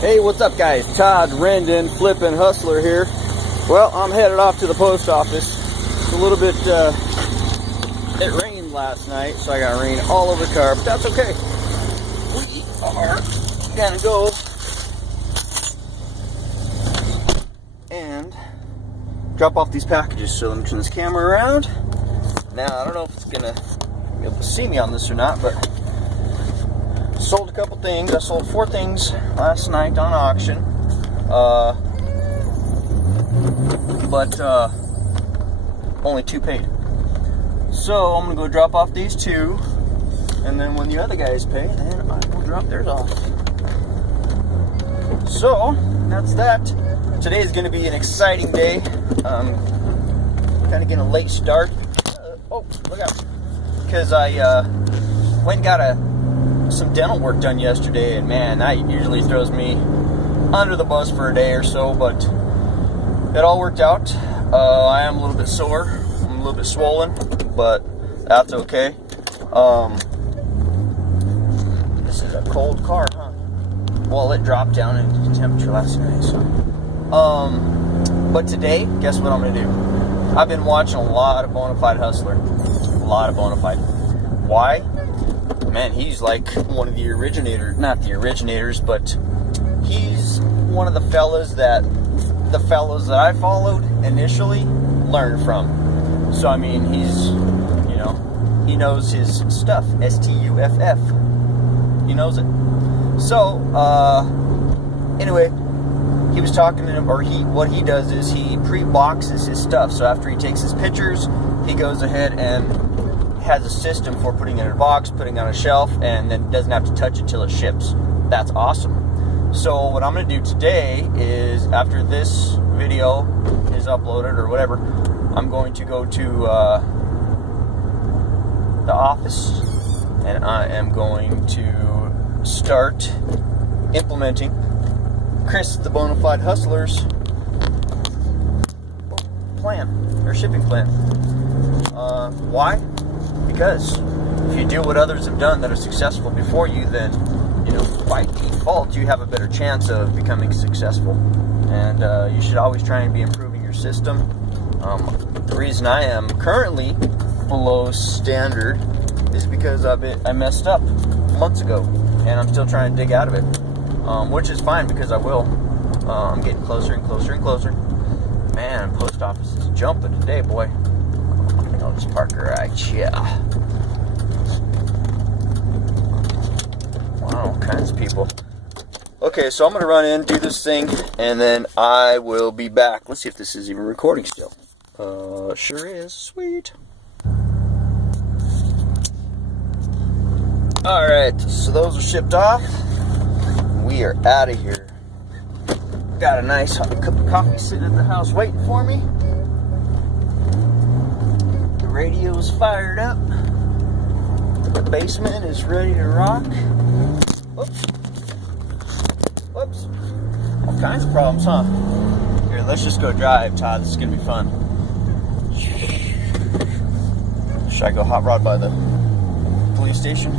Hey, what's up guys? Todd Rendon, Flippin' Hustler here. Well, I'm headed off to the post office. It's a little bit, it rained last night, so I got rain all over the car, but that's okay. We are gonna go and drop off these packages. So let me turn this camera around. Now, I don't know if it's gonna be able to see me on this or not, but sold a couple things. I sold 4 things last night on auction. But only 2 paid. So I'm gonna go drop off these 2, and then when the other guys pay, then I will drop theirs off. So that's that. Today is gonna be an exciting day. Kind of getting a late start. Oh, look out! Because I went and got some dental work done yesterday, and man, that usually throws me under the bus for a day or so, but it all worked out. I am a little bit sore, I'm a little bit swollen, but that's okay. This is a cold car, huh? Well, it dropped down in temperature last night, so. But today, guess what I'm gonna do? I've been watching a lot of Bonafide Hustler. A lot of Bonafide. Why? Man, he's like one of the originators, not the originators, but he's one of the fellas that I followed initially learned from. So, I mean, he's, you know, he knows his stuff, S-T-U-F-F. He knows it. So, anyway, he was talking to him, or what he does is he pre-boxes his stuff. So after he takes his pictures, he goes ahead and has a system for putting it in a box, putting it on a shelf, and then doesn't have to touch it till it ships. That's awesome. So what I'm going to do today is, after this video is uploaded or whatever, I'm going to go to the office, and I am going to start implementing Chris the Bonafide Hustler's plan, or shipping plan. Why? Because if you do what others have done that are successful before you, then, you know, by default, you have a better chance of becoming successful. And you should always try and be improving your system. The reason I am currently below standard is because I messed up months ago, and I'm still trying to dig out of it, which is fine because I will. I'm getting closer and closer and closer. Man, post office is jumping today, boy. I'll just park right here. Wow, all kinds of people. Okay, so I'm going to run in, do this thing, and then I will be back. Let's see if this is even recording still. Sure is. Sweet. Alright, so those are shipped off. We are out of here. Got a nice hot cup of coffee sitting at the house waiting for me. Radio's fired up. The basement is ready to rock. Whoops. Whoops. All kinds of problems, huh? Here, let's just go drive, Todd. This is gonna be fun. Should I go hot rod by the police station?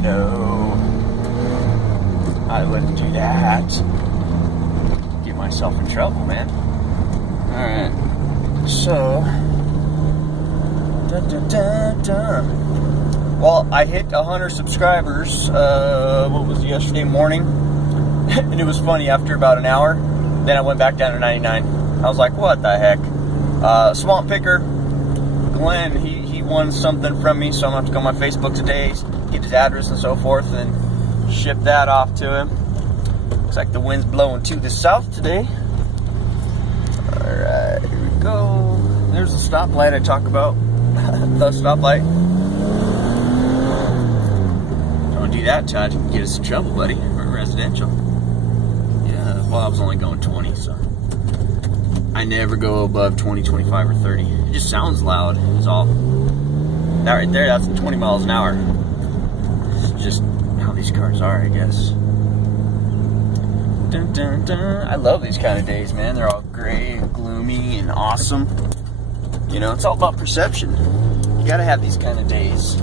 No. I wouldn't do that. Get myself in trouble, man. Alright. So well, I hit 100 subscribers, what was it, yesterday morning? And it was funny, after about an hour, then I went back down to 99. I was like, what the heck? Swamp Picker, Glenn, he won something from me, so I'm going to have to go on my Facebook today, get his address and so forth, and ship that off to him. Looks like the wind's blowing to the south today. Alright, here we go. There's the stoplight I talk about. The stoplight. Don't do that, Todd. You can get us in trouble, buddy. We're residential. Yeah, well, I was only going 20, so I never go above 20, 25, or 30. It just sounds loud, is all. That right there, that's 20 miles an hour. It's just how these cars are, I guess. Dun, dun, dun. I love these kind of days, man. They're all gray and gloomy and awesome. You know, it's all about perception. You gotta have these kind of days.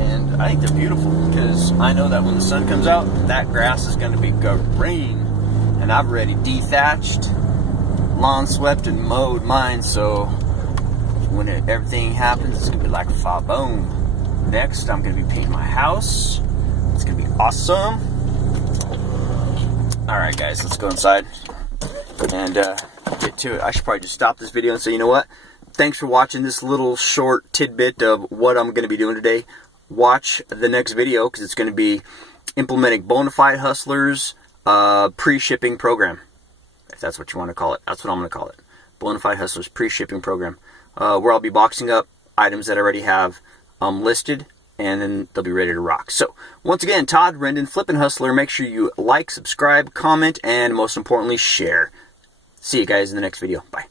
And I think they're beautiful because I know that when the sun comes out, that grass is going to be green. And I've already dethatched, lawn swept, and mowed mine. So when everything happens, it's going to be like fa-boom. Next, I'm going to be painting my house. It's going to be awesome. Alright guys, let's go inside and get to it. I should probably just stop this video and say, you know what? Thanks for watching this little short tidbit of what I'm going to be doing today. Watch the next video because it's going to be implementing Bonafide Hustlers pre-shipping program. If that's what you want to call it. That's what I'm going to call it. Bonafide Hustlers pre-shipping program. Where I'll be boxing up items that I already have listed, and then they'll be ready to rock. So, once again, Todd Rendon, Flippin' Hustler. Make sure you like, subscribe, comment, and most importantly, share. See you guys in the next video. Bye.